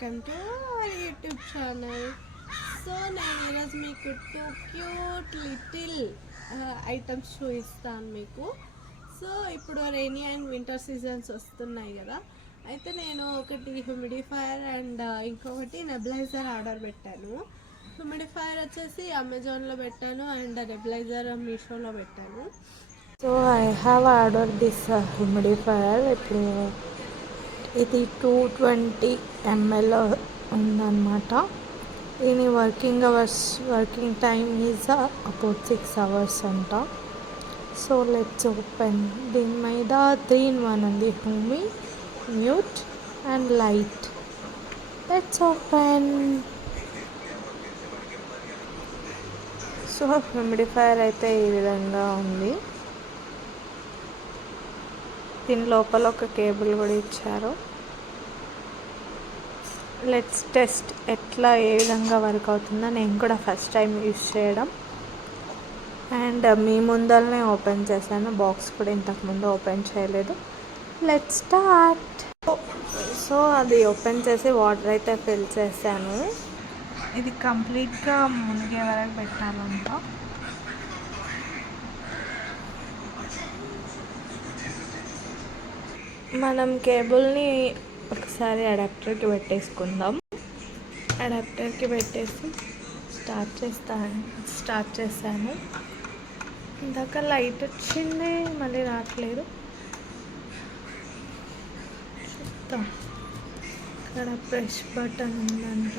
Welcome to our YouTube channel. So నేను ఈరోజు మీకు టూ క్యూట్ లిటిల్ ఐటమ్స్ చూపిస్తాను మీకు. సో ఇప్పుడు రెయినీ అండ్ వింటర్ సీజన్స్ వస్తున్నాయి కదా, అయితే నేను ఒకటి హ్యూమిడిఫైయర్ అండ్ ఇంకొకటి నెబులైజర్ ఆర్డర్ పెట్టాను. హ్యూమిడిఫైయర్ వచ్చేసి అమెజాన్లో పెట్టాను అండ్ నెబులైజర్ మీషోలో పెట్టాను. So I have order this humidifier. ఇప్పుడు ఇది 220 ml ఉందన్నమాట. దీని working time is about 6 hours అంట. So let's open. దీని మీద 3-in-1 ఉంది, humi, mute and light. Let's open. So humidifier అయితే ఈ విధంగా ఉంది. దీని లోపల ఒక కేబుల్ కూడా ఇచ్చారు. లెట్స్ టెస్ట్ ఎట్లా ఏ విధంగా వర్క్ అవుతుందో. నేను కూడా ఫస్ట్ టైం యూజ్ చేయడం అండ్ మీ ముందరనే ఓపెన్ చేశాను. బాక్స్ కూడా ఇంతకుముందు ఓపెన్ చేయలేదు. Let's start. సో అది ఓపెన్ చేసి వాటర్ అయితే ఫిల్ చేశాను. ఇది కంప్లీట్గా మునిగే వరకు పెట్టాలంట. మనం కేబుల్ని ఒకసారి అడాప్టర్కి పెట్టేసుకుందాం. అడాప్టర్కి పెట్టేసి స్టార్ట్ చేశాను. ఇందాక లైట్ వచ్చింది, మళ్ళీ రావట్లేదు. చూద్దాం. ఇక్కడ ప్రెస్ బటన్ ఉందంట.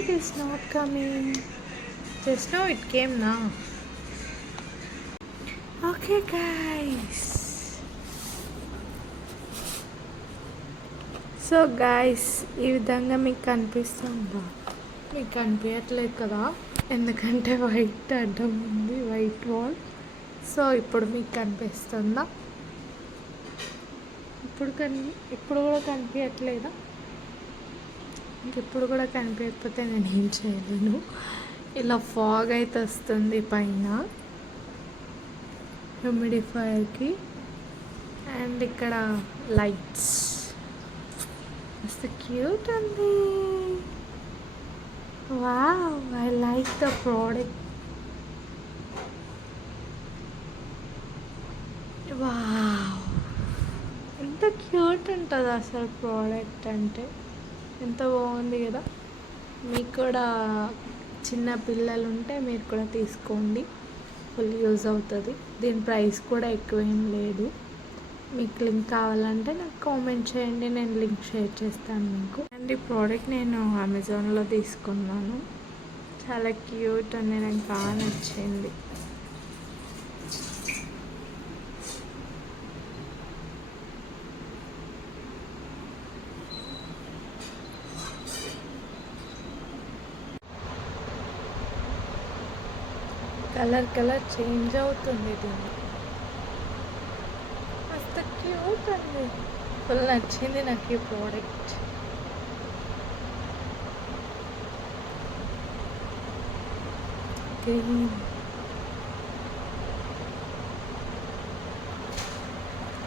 It is not coming. Just now it came now. Okay guys. So guys, ఈ విధంగా మీకు కనిపిస్తుందా? మీకు కనిపించట్లేదు కదా, ఎందుకంటే వైట్ అడ్డం ఉంది, వైట్ వాల్. సో ఇప్పుడు మీకు కనిపిస్తుందా? ఇప్పుడు కూడా కనిపించట్లేదా? ఇంకెప్పుడు కూడా కనిపించకపోతే నేను ఏం చేయలేను. ఇలా ఫాగ్ అయితే వస్తుంది పైన హ్యూమిడిఫైయర్కి. అండ్ ఇక్కడ లైట్స్ మస్తు క్యూట్ ఉంది. Wow, I like the product. Wow, ఎంత క్యూట్ ఉంటుంది అసలు ప్రోడక్ట్ అంటే. ఎంత బాగుంది కదా. మీకు కూడా చిన్న పిల్లలు ఉంటే మీరు కూడా తీసుకోండి, ఫుల్ యూజ్ అవుతుంది. దీని ప్రైస్ కూడా ఎక్కువ ఏం లేదు. మీకు లింక్ కావాలంటే నాకు కామెంట్ చేయండి, నేను లింక్ షేర్ చేస్తాను మీకు. అండ్ ఈ ప్రోడక్ట్ నేను అమెజాన్లో తీసుకున్నాను. చాలా క్యూట్ ఉంది, నాకు బాగా నచ్చింది. కలర్ చేంజ్ అవుతుంది. దీన్ని మస్తు క్యూట్ అండి, ఫుల్ నచ్చింది నాకు ఈ product. Green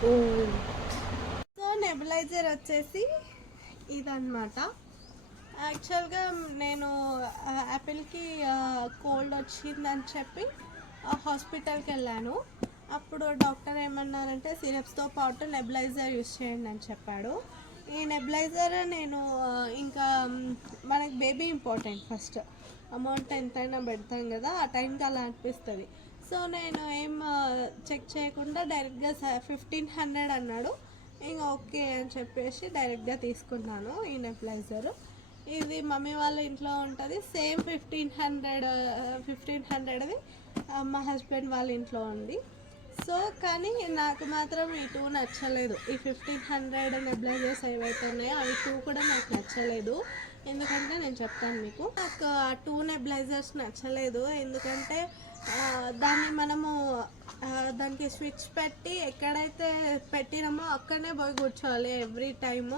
gold. So nebuliser వచ్చేసి ఇదన్నమాట. యాక్చువల్గా నేను యాపిల్కి కోల్డ్ వచ్చిందని చెప్పి హాస్పిటల్కి వెళ్ళాను. అప్పుడు డాక్టర్ ఏమన్నారంటే సిరప్స్తో పాటు నెబులైజర్ యూస్ చేయండి అని చెప్పాడు. ఈ నెబులైజర్ నేను ఇంకా మనకి బేబీ ఇంపార్టెంట్, ఫస్ట్ అమౌంట్ ఎంతైనా పెడతాం కదా, ఆ టైంకి అలా అనిపిస్తుంది. సో నేను ఏం చెక్ చేయకుండా డైరెక్ట్గా 1500 అన్నాడు. ఇంకా ఓకే అని చెప్పేసి డైరెక్ట్గా తీసుకున్నాను ఈ నెబులైజరు. ఇది మమ్మీ వాళ్ళ ఇంట్లో ఉంటుంది. సేమ్ 1500ది మా హస్బెండ్ వాళ్ళ ఇంట్లో ఉంది. సో కానీ నాకు మాత్రం ఈ 2 నచ్చలేదు. ఈ 1500 నెబులైజర్స్ ఏవైతే ఉన్నాయో అవి 2 కూడా నాకు నచ్చలేదు. ఎందుకంటే నేను చెప్తాను మీకు. నాకు ఆ 2 నెబులైజర్స్ నచ్చలేదు. ఎందుకంటే దాన్ని మనము దానికి స్విచ్ పెట్టి ఎక్కడైతే పెట్టినామో అక్కడనే పోయి కూర్చోవాలి ఎవ్రీ టైమ్.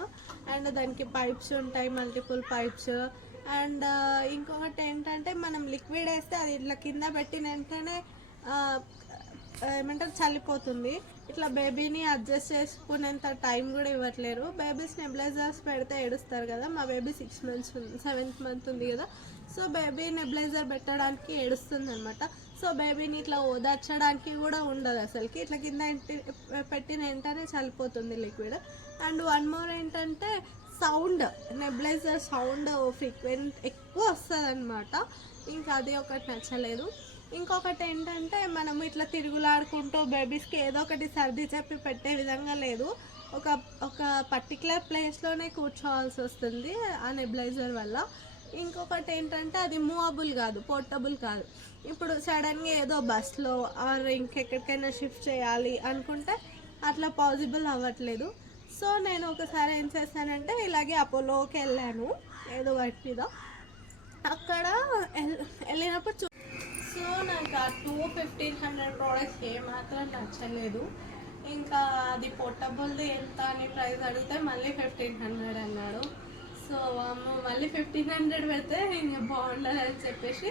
అండ్ దానికి పైప్స్ ఉంటాయి, మల్టిపుల్ పైప్స్. అండ్ ఇంకొకటి ఏంటంటే మనం లిక్విడ్ వేస్తే అది ఇట్లా కింద పెట్టిన వెంటనే ఏమంటారు చల్లిపోతుంది. ఇట్లా బేబీని అడ్జస్ట్ చేసుకునేంత టైం కూడా ఇవ్వట్లేరు. బేబీస్ నెబులైజర్స్ పెడితే ఏడుస్తారు కదా, మా బేబీ 6 months 7th month ఉంది కదా. సో బేబీ నెబులైజర్ పెట్టడానికి ఏడుస్తుంది అనమాట. సో బేబీని ఇట్లా ఓదార్చడానికి కూడా ఉండదు అసలుకి. ఇట్లా కింద పెట్టిన వెంటనే చల్లిపోతుంది లిక్విడ్. అండ్ వన్ మోర్ ఏంటంటే సౌండ్, నెబులైజర్ సౌండ్ ఫ్రీక్వెంట్ ఎక్కువ వస్తుంది అనమాట. ఇంకా అది ఒకటి నచ్చలేదు. ఇంకొకటి ఏంటంటే మనం ఇట్లా తిరుగులాడుకుంటూ బేబీస్కి ఏదో ఒకటి సర్ది చెప్పి పెట్టే విధంగా లేదు. ఒక ఒక పర్టికులర్ ప్లేస్లోనే కూర్చోవాల్సి వస్తుంది ఆ నెబులైజర్ వల్ల. ఇంకొకటి ఏంటంటే అది మూవబుల్ కాదు, పోర్టబుల్ కాదు. ఇప్పుడు సడన్గా ఏదో బస్లో ఆర్ ఇంకెక్కడికైనా షిఫ్ట్ చేయాలి అనుకుంటే అట్లా పాసిబుల్ అవ్వట్లేదు. సో నేను ఒకసారి ఏం చేశానంటే ఇలాగే అపోలోకి వెళ్ళాను ఏదో వర్క్ మీద. అక్కడ వెళ్ళినప్పుడు సో నాకు ఆ 1500 ప్రోడక్ట్స్ ఏమాత్రం నచ్చలేదు. ఇంకా అది పోర్టబుల్ది ఎంత అని ప్రైస్ అడిగితే మళ్ళీ 1500 అన్నాడు. సో మళ్ళీ 1500 పెడితే ఇంకా బాగుండదు అని చెప్పేసి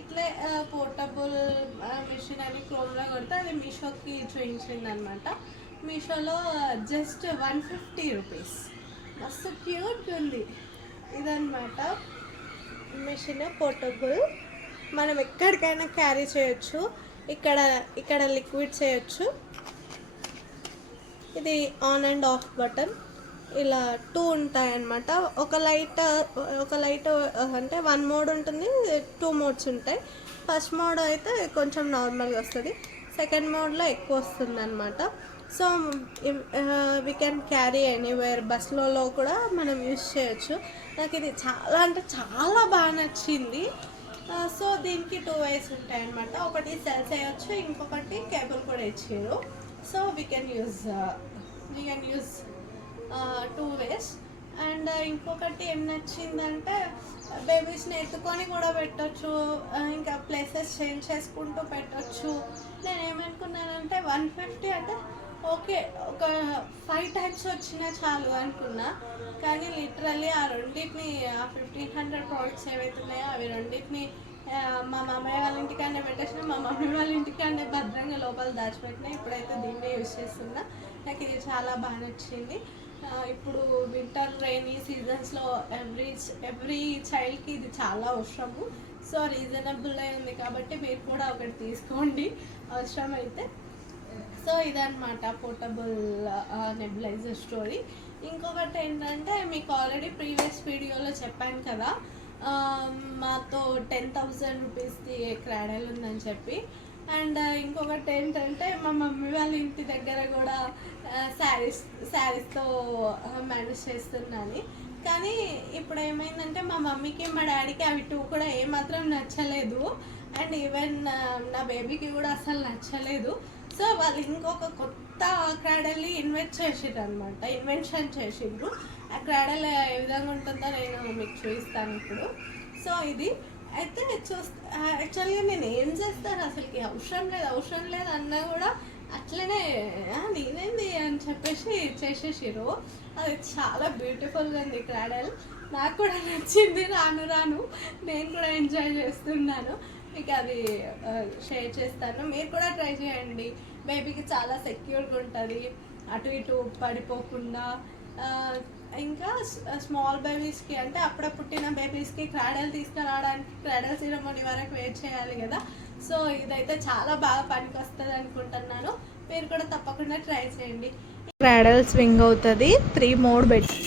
ఇట్లే పోర్టబుల్ మిషన్ అని క్రోమ్లో కొడితే అది మీషోకి చూపించింది అనమాట. మీషోలో జస్ట్ 150 రూపీస్, మస్తు క్యూట్ ఉంది. ఇదన్నమాట మిషన్, పోర్టబుల్, మనం ఎక్కడికైనా క్యారీ చేయొచ్చు. ఇక్కడ లిక్విడ్ చేయొచ్చు. ఇది ఆన్ అండ్ ఆఫ్ బటన్, ఇలా 2 ఉంటాయన్నమాట. ఒక లైట్ అంటే 1 మోడ్ ఉంటుంది, 2 మోడ్స్ ఉంటాయి. ఫస్ట్ మోడ్ అయితే కొంచెం నార్మల్గా వస్తుంది, సెకండ్ మోడ్లో ఎక్కువ వస్తుంది అనమాట. So we can carry anywhere, బస్లో కూడా మనం యూజ్ చేయొచ్చు. నాకు ఇది చాలా అంటే చాలా బాగా నచ్చింది. సో దీనికి 2 ways ఉంటాయి అన్నమాట. ఒకటి సెల్ చేయొచ్చు, ఇంకొకటి కేబుల్ కూడా ఇచ్చారు. So we can use 2 ways. And ఇంకొకటి ఏం నచ్చిందంటే బేబీస్ని ఎత్తుకొని కూడా పెట్టచ్చు, ఇంకా ప్లేసెస్ చేంజ్ చేసుకుంటూ పెట్టచ్చు. నేను ఏమనుకున్నానంటే 150 అంటే ఓకే, ఒక 5 times వచ్చినా చాలు అనుకున్నా. కానీ లిటరల్లీ ఆ రెండింటిని, ఆ 1500 ప్రోడక్ట్స్ ఏవైతే ఉన్నాయో అవి రెండింటిని మా మామయ్య వాళ్ళ ఇంటికన్నా పెట్టేసిన, మా మమ్మీ వాళ్ళ ఇంటికన్నా భద్రంగా లోపల దాచిపెట్టినా. ఇప్పుడైతే దీన్నే యూజ్ చేస్తున్నా. నాకు ఇది చాలా బాగా నచ్చింది. ఇప్పుడు వింటర్ రైనీ సీజన్స్లో ఎవ్రీ చైల్డ్కి ఇది చాలా అవసరము. సో రీజనబుల్ ఉంది కాబట్టి మీరు కూడా ఒకటి తీసుకోండి అవసరం అయితే. సో ఇదన్నమాట పోర్టబుల్ నెబులైజర్ స్టోరీ. ఇంకొకటి ఏంటంటే మీకు ఆల్రెడీ ప్రీవియస్ వీడియోలో చెప్పాను కదా, మాతో 10,000 రూపీస్ది క్రాడల్ ఉందని చెప్పి. అండ్ ఇంకొకటి ఏంటంటే మా మమ్మీ వాళ్ళ ఇంటి దగ్గర కూడా శారీస్తో మేనేజ్ చేస్తున్నాను. కానీ ఇప్పుడు ఏమైందంటే మా మమ్మీకి మా డాడీకి అవి 2 కూడా ఏమాత్రం నచ్చలేదు. అండ్ ఈవెన్ నా బేబీకి కూడా అసలు నచ్చలేదు. సో వాళ్ళు ఇంకొక కొత్త క్రాడల్ని ఇన్వెన్షన్ చేసిండ్రు. ఆ క్రాడల్ ఏ విధంగా ఉంటుందో నేను మీకు చూపిస్తాను ఇప్పుడు. సో ఇది అయితే యాక్చువల్గా నేను ఏం చేస్తాను అసలుకి అవసరం లేదు అన్నా కూడా అట్లనే నేనేంది అని చెప్పేసి చేసేసిరు. అది చాలా బ్యూటిఫుల్గా ఉంది క్రాడల్, నాకు కూడా నచ్చింది. రాను నేను కూడా ఎంజాయ్ చేస్తున్నాను. మీకు అది షేర్ చేస్తాను, మీరు కూడా ట్రై చేయండి. బేబీకి చాలా సెక్యూర్గా ఉంటుంది, అటు ఇటు పడిపోకుండా. ఇంకా స్మాల్ బేబీస్కి అంటే అప్పుడే పుట్టిన బేబీస్కి క్రాడల్ తీసుకురావడానికి క్రాడల్ సిరమోనీ వరకు వెయిట్ చేయాలి కదా. సో ఇదైతే చాలా బాగా పనికి వస్తుంది అనుకుంటున్నాను. మీరు కూడా తప్పకుండా ట్రై చేయండి. క్రాడల్ స్వింగ్ అవుతుంది, 3 మోడ్ పెట్టి.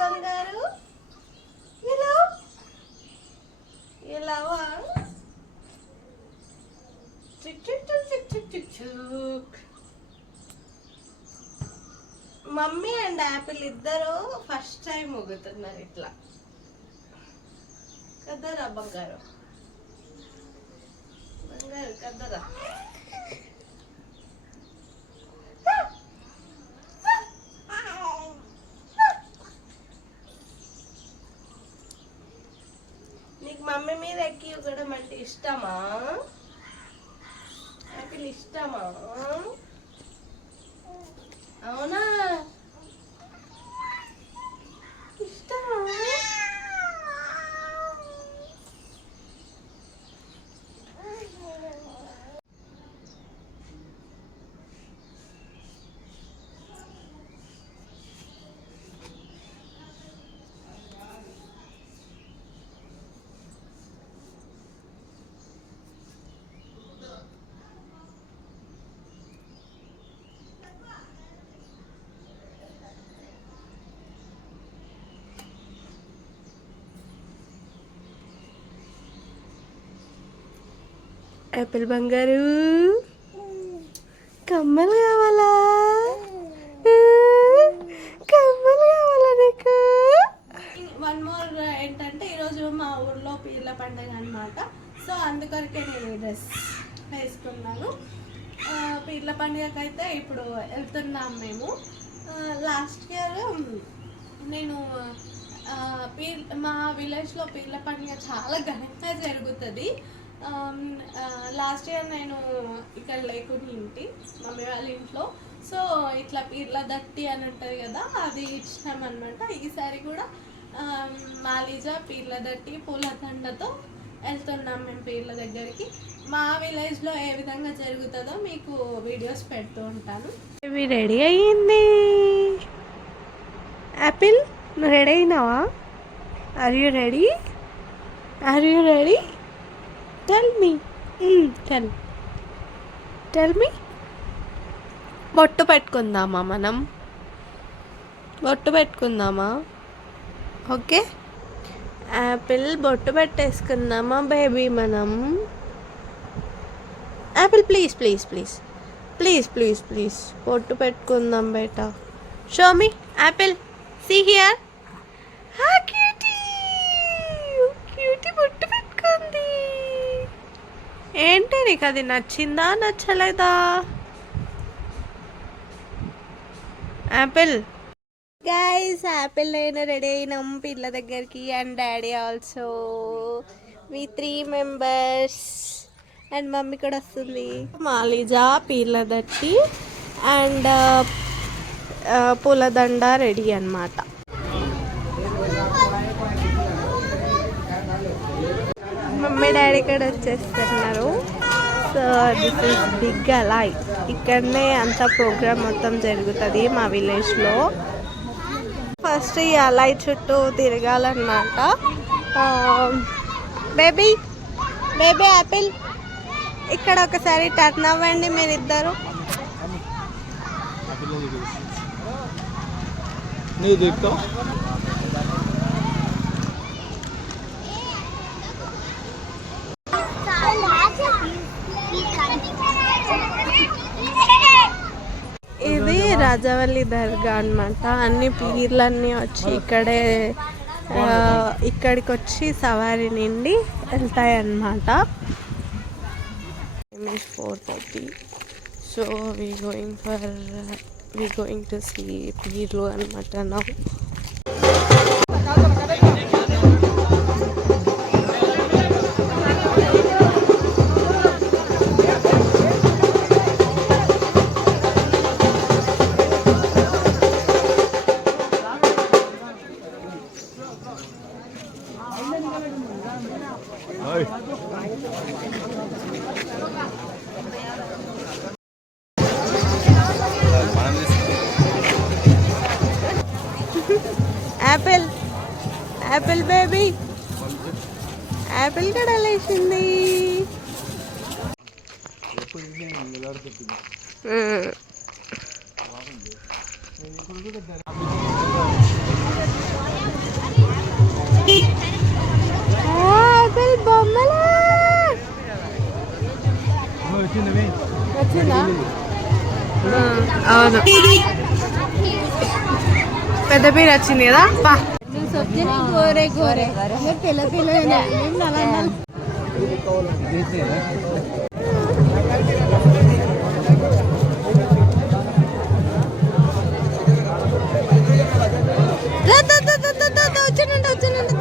బంగారు ఇలా మమ్మీ అండ్ యాపిల్ ఇద్దరు ఫస్ట్ టైం ఊగుతున్నారు ఇట్లా కదరా బంగారు కదరా. మీద ఎక్కి ఊగడం అంటే ఇష్టమా? యాపిల్ ఇష్టమా? అవునా? ఇష్టమా? యాపిల్ బంగారు కమ్మలు కావాలా? కమ్మలు కావాలా నీకు? వన్ మోర్ ఏంటంటే ఈరోజు మా ఊర్లో పీర్ల పండుగ అనమాట. సో అందుకొరకే నేను ఈ డ్రెస్ వేసుకున్నాను. పీర్ల పండుగకి అయితే ఇప్పుడు వెళ్తున్నాం మేము. లాస్ట్ ఇయర్ నేను మా విలేజ్లో పీర్ల పండుగ చాలా ఘనంగా జరుగుతుంది. లాస్ట్ ఇయర్ నేను ఇక్కడ లేకుండా ఇంటి మమ్మీ వాళ్ళ ఇంట్లో. సో ఇట్లా పీర్ల దట్టి అని ఉంటుంది కదా, అది ఇచ్చినామన్నమాట. ఈసారి కూడా మాలీజా పీర్ల దట్టి పూలదండతో వెళ్తున్నాం మేము పీర్ల దగ్గరికి. మా విలేజ్లో ఏ విధంగా జరుగుతుందో మీకు వీడియోస్ పెడుతూ ఉంటాను. ఇవి రెడీ అయ్యింది. యాపిల్ నువ్వు రెడీ అయినావా? Are you ready? Are you ready? Tell me. Tell me. బొట్టు పెట్టుకుందామా మనం? బొట్టు పెట్టుకుందామా? ఓకే. యాపిల్ బొట్టు పెట్టేసుకుందామా బేబీ మనం? Apple please please please please please please బొట్టు పెట్టుకుందాం బేటా. Show me Apple. See here. Cutie cutie బొట్టు పెట్టుకుంది. ఏంటి నీకు అది నచ్చిందా నచ్చలేదా? యాపిల్ గైస్, యాపిల్ నేను రెడీ అయినాం పిల్ల దగ్గరికి. And daddy also. We 3 members. And mummy కూడా వస్తుంది. మాలీజా పీర్ల దట్టి అండ్ పూలదండ రెడీ అన్నమాట. మమ్మీ డాడీ కూడా వచ్చేస్తున్నారు. సో దిస్ ఇస్ బిగ్ అలై. ఇక్కడనే అంత ప్రోగ్రామ్ మొత్తం జరుగుతుంది మా విలేజ్లో. ఫస్ట్ ఈ అలై చుట్టూ తిరగాలన్నమాట. బేబీ బేబీ యాపిల్ ఇక్కడ ఒకసారి టర్న్ అవ్వండి మీరిద్దరు. ఇది రాజవల్లి దర్గా అన్నమాట. అన్ని పీర్లన్నీ వచ్చి ఇక్కడికి వచ్చి సవారి నిండి వెళ్తాయి అన్నమాట. 4:30. So we going to see పీర్లు అన్నమాట now. Apple Apple baby Apple కూడా లేచింది. యాపిల్ బొమ్మలు వచ్చిందా? అవును, పెద్ద పేరు వచ్చింది కదా. గోరే గోరే పిల్ల పిల్ల వచ్చినండి వచ్చినండి.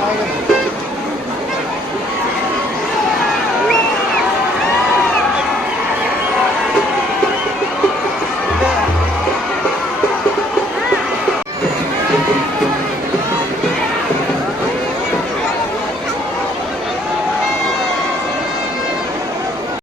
బాగుంది.